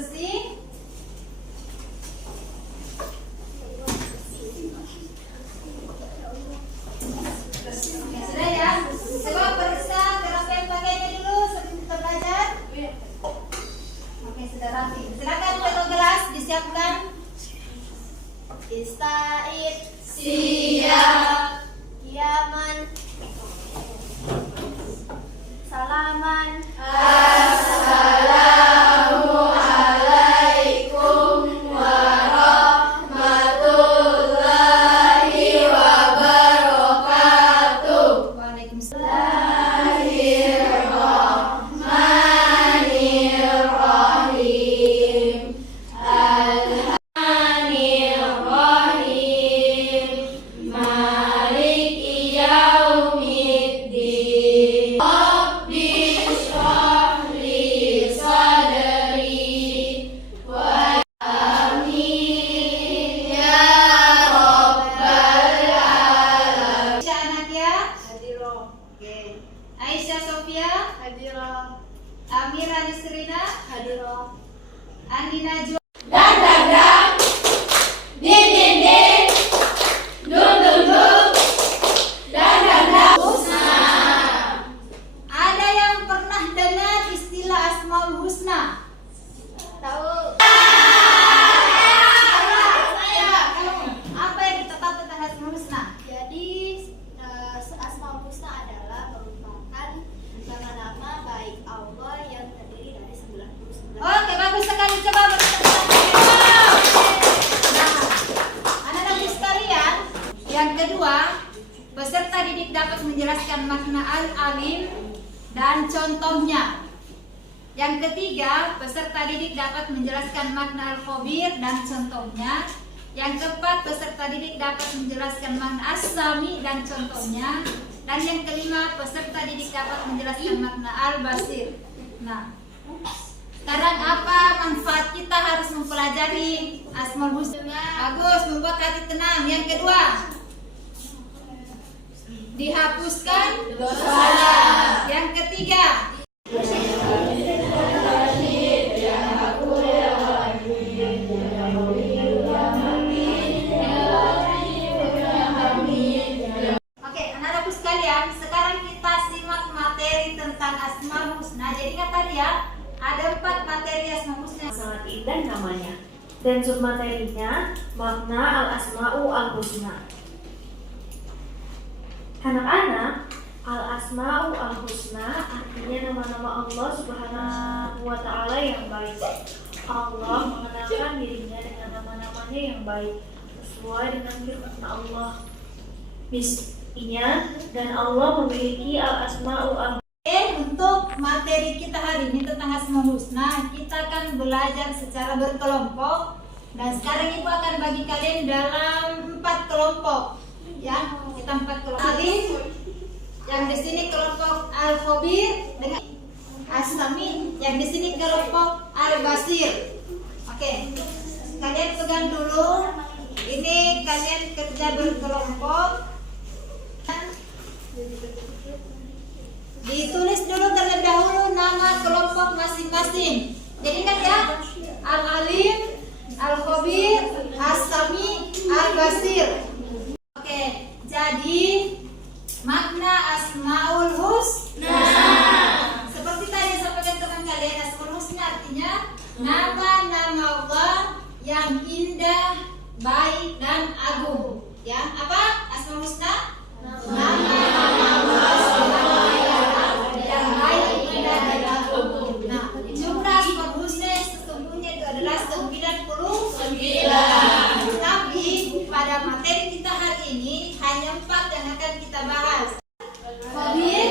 bersih. Oke, sudah ya. Coba periksa terapen pakainya dulu sebelum kita belajar. Oke, sudah rapi. Silakan penuh gelas disiapkan. Ista'id Siap. Yaman Salaman Assalamualaikum warahmatullahi wabarakatuh. Waalaikumsalam. Bismillahirrahmanirrahim. Maliki yaumiddin. Rabbi shrah li sadri wa amin ya rabbal alamin. Aisyah Anakia Hadiro Oke. Aisyah Sofia, Hadiro Amira Nisrina, Hadiro Andi Najwa. Dan din din din, dun dun dun, dan husna. Ada yang pernah dengar istilah Asmaul Husna? Tahu Apa yang kita tahu tentang Asmaul Husna? Jadi Asmaul Husna adalah merupakan nama-nama baik Allah yang terdiri dari 99. Oke, bagus sekali. Coba beri tepuk tangan. Nah, anak-anak sekalian, yang kedua, peserta didik dapat menjelaskan makna al-alim dan contohnya. Yang ketiga, peserta didik dapat menjelaskan makna al-khabir dan contohnya. Yang keempat, peserta didik dapat menjelaskan makna as-sami dan contohnya. Dan yang kelima, peserta didik dapat menjelaskan makna al-basir. Nah, sekarang apa manfaat kita harus mempelajari Asmaul Husna? Bagus, membuat hati tenang. Yang kedua, dihapuskan dosanya. Yang ketiga, oke, anak-anakku sekalian, sekarang kita simak materi tentang Asmaul Husna. Jadi kan tadi ya, ada 4 materi Asmaul Husna. Sangat indah namanya. Dan submaterinya makna al-asma'u al-husna. Anak-anak, al-asma'u al-husna artinya nama-nama Allah Subhanahu wa ta'ala yang baik. Allah mengenalkan dirinya dengan nama-namanya yang baik sesuai dengan firman Allah. Mestinya dan Allah memiliki al-asma'u al-husna. Untuk materi kita hari ini tentang Asmaul Husna, kita akan belajar secara berkelompok. Dan sekarang Ibu akan bagi kalian dalam 4 kelompok. Ya, kita 4 kelompok. Alim, yang di sini kelompok al-khabir dengan as-sami, yang di sini kelompok al-basir. Oke, kalian pegang dulu. Ini kalian kerja berkelompok. Ditulis dulu terlebih dahulu nama kelompok masing-masing. Jadi kan ya, al-alim, al-khabir, as-sami, al-basir. Oke, jadi makna Asmaul Husna. Seperti tadi sampaikan teman kalian, Asmaul Husna artinya nama-nama Allah yang indah, baik dan agung. Ya, apa? Asmaul Husna? Nama-nama Allah yang baik, indah dan agung. Nah, jumlah Asmaul Husna sesungguhnya itu adalah 99. Tapi pada materi kita hari ini hanya 4 yang akan kita bahas. Khabir,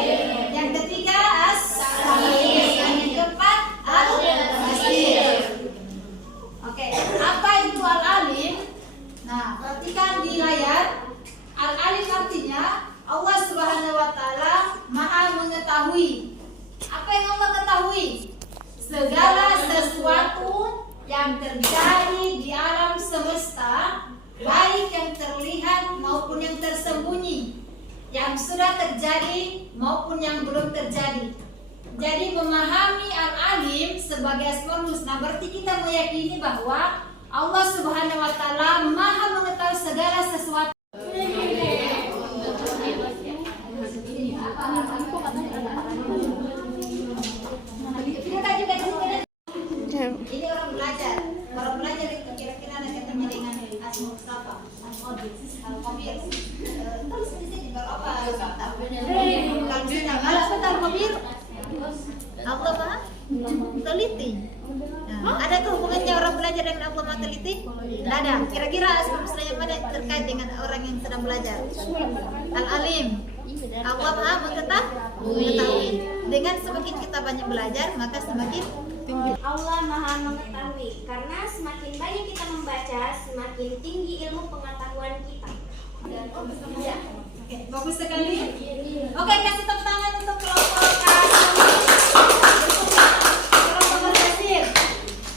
yang ketiga as-sami, yang keempat al-basir. Oke, apa itu al-alim? Nah, perhatikan di layar. Al-alim artinya Allah Subhanahu wa ta'ala Maha mengetahui. Apa yang Allah ketahui? Segala sesuatu yang terjadi di alam semesta, baik yang terlihat maupun yang tersembunyi, yang sudah terjadi maupun yang belum terjadi. Jadi memahami Al-Alim sebagai Asmaul Husna berarti kita meyakini bahwa Allah Subhanahu wa taala Maha mengetahui segala sesuatu. Ini orang belajar itu kira-kira ada kaitannya dengan Asmaul Husna, Al-Khabir. Terus di sini berapa? Kalau sebentar Khabir Allah Maha teliti. Nah, ada tuh hubungannya orang belajar dengan Allah Maha teliti? Tidak ada. Kira-kira Asmaul Husna yang mana terkait dengan orang yang sedang belajar? Al-Alim. Allah Maha mengetahui. Dengan semakin kita banyak belajar, maka semakin tinggi. Allah Maha mengetahui, karena semakin banyak kita membaca, semakin tinggi ilmu pengetahuan kita. Oke, bagus sekali. Oke, kasih tepuk tangan untuk kelompok kelompok Basir.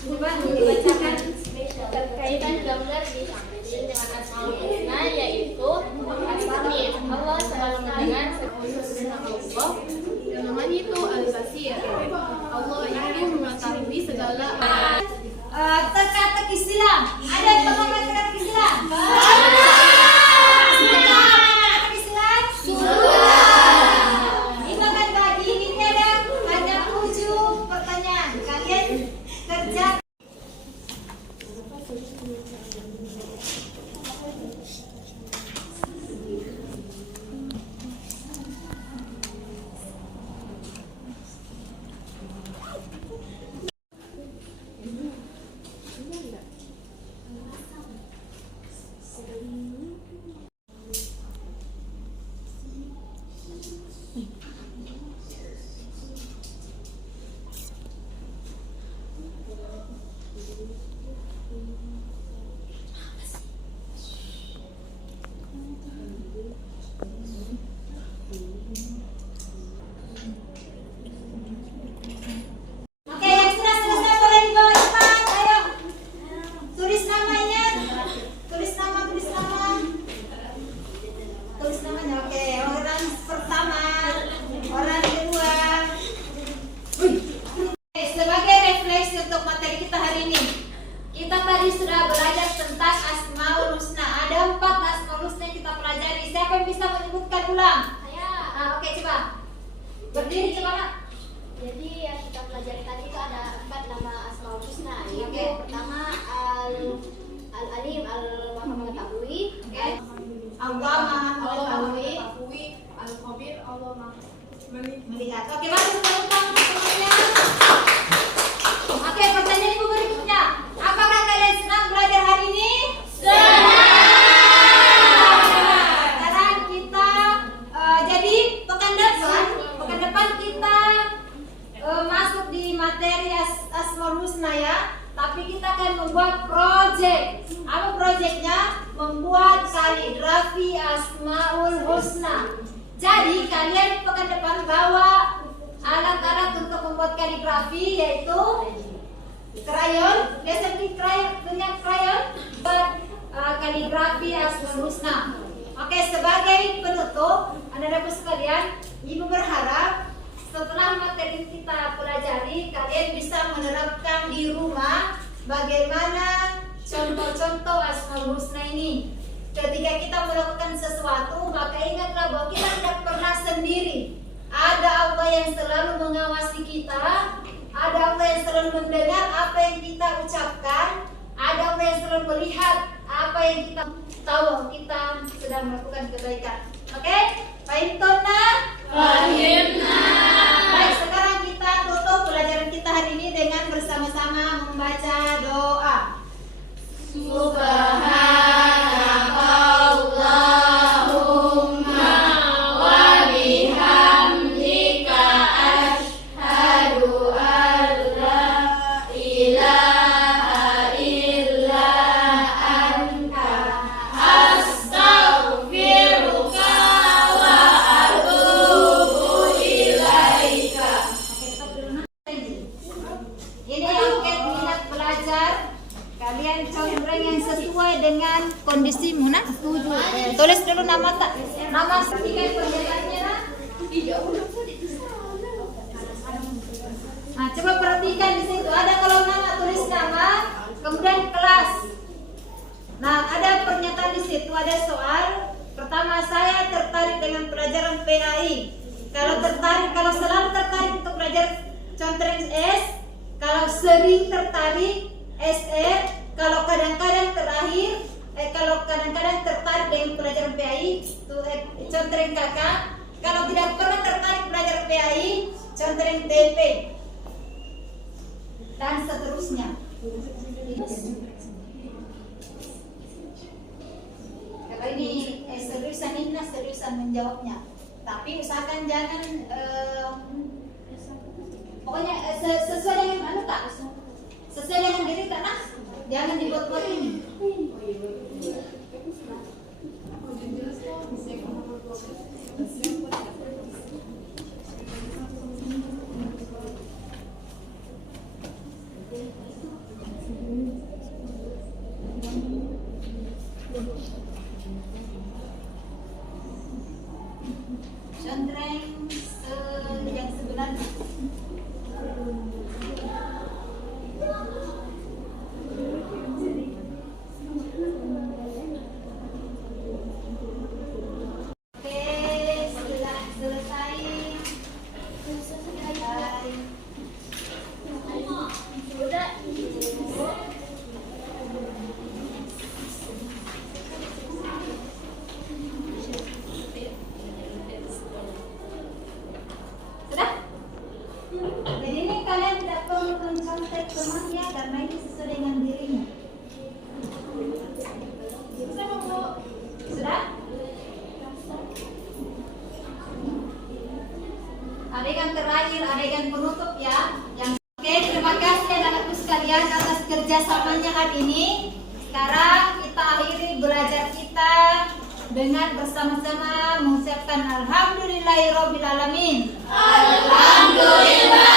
Coba dibacakan Kaitan gambar disampaikan dengan Asmaul Husna yaitu As-Sami. Allah selalu mendengar segala Allah. Namanya itu Al-Basir. Allah itu mengetahui segala teka-teki silang. Ada yang pernah teka-teki silang? Oke, yang sudah selesai boleh dibawa cepat. Ayo, tulis namanya. Tulis namanya. Oke, orang pertama, orang kedua. Oke, sebagai refleksi untuk materi kita hari ini, kita tadi sudah belajar tentang Asmaul Husna. Ada 4 Asmaul Husna yang kita pelajari. Siapa yang bisa menyebutkan ulang? Oke, coba. Berdiri coba, Nak. Jadi yang kita pelajari tadi itu ada 4 nama Asmaul Husna. Yang Oke. pertama Al-Alim, Al-Maha mengetahui. Oke. Allah Maha mengetahui. Al-Khabir, Allah Maha Melihat. Oke, bagus teman-teman semuanya. Oke, pertanyaan ibu berikutnya. Apakah kalian senang belajar hari ini? Senang. Sekarang kita jadi pekan depan kita masuk di materi Asmaul Husna ya. Tapi kita akan membuat project. Apa projectnya? Membuat kaligrafi Asmaul Husna. Jadi kalian pekan depan bawa alat-alat untuk membuat kaligrafi, yaitu krayon, biasa di dengan krayon buat kaligrafi Asmaul Husna. Oke, sebagai penutup, anak-anakku sekalian, ibu berharap setelah materi kita pelajari, kalian bisa menerapkan di rumah bagaimana contoh-contoh Asmaul Husna ini. Ketika kita melakukan sesuatu, maka ingatlah bahwa kita tidak pernah sendiri. Ada Allah yang selalu mengawasi kita, ada Allah yang selalu mendengar apa yang kita ucapkan, ada Allah yang selalu melihat apa yang kita tahu kita sedang melakukan kebaikan. Oke? Fahimtona? Fahimna. Baik, sekarang kita tutup pelajaran kita hari ini dengan bersama-sama membaca doa. Subhanakallahumma wa bihamdika asyhadu an la ilaha illa anta astaghfiruka wa atubu ilaika. Ini anket minat belajar. Kalian contoh yang sesuai dengan kondisimu, nah. Tulis dulu nama sertifikat perjalanannya, nah. Nah, coba perhatikan di situ ada kolom nama, tulis nama, kemudian kelas. Nah, ada pernyataan di situ, ada soal. Pertama, saya tertarik dengan pelajaran PAI. Kalau selalu tertarik untuk belajar contohnya S, kalau sering tertarik SR, kalau kadang-kadang tertarik dengan pelajaran PAI, contohnya KK. Kalau tidak pernah tertarik belajar PAI, contohnya TP. Dan seterusnya. Kalau ini seriusan menjawabnya. Tapi usahakan jangan pokoknya sesuai dengan anu Kak. Sesuai dengan diri Kak, nah. Jangan dibuat-buat ini. Contreng yang sebenarnya. Oke, setelah selesai. Sudah. Sudah? Jadi ini kalian tidak perlu mencontek temannya karena ini sesuai dengan dirinya. Sudah? Adegan terakhir, adegan penutup ya. Oke, terima kasih anak-anakku sekalian atas kerjasamanya hari ini. Sekarang kita akhiri belajar kita dengan bersama-sama mengucapkan alhamdulillahirobbilalamin. Alhamdulillah.